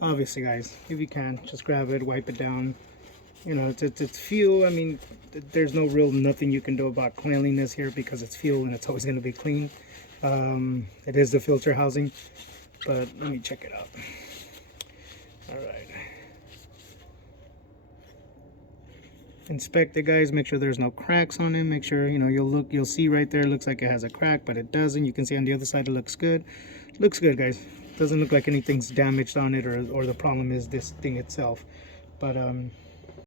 Obviously, guys, if you can, just grab it, wipe it down. You know, it's fuel. I mean, there's no real nothing you can do about cleanliness here because it's fuel and it's always going to be clean. It is the filter housing, but let me check it out. All right. Inspect it, guys. Make sure there's no cracks on it. Make sure, you know, you'll see right there, it looks like it has a crack, but it doesn't. You can see on the other side it looks good. Looks good, guys. Doesn't look like anything's damaged on it, or the problem is this thing itself. But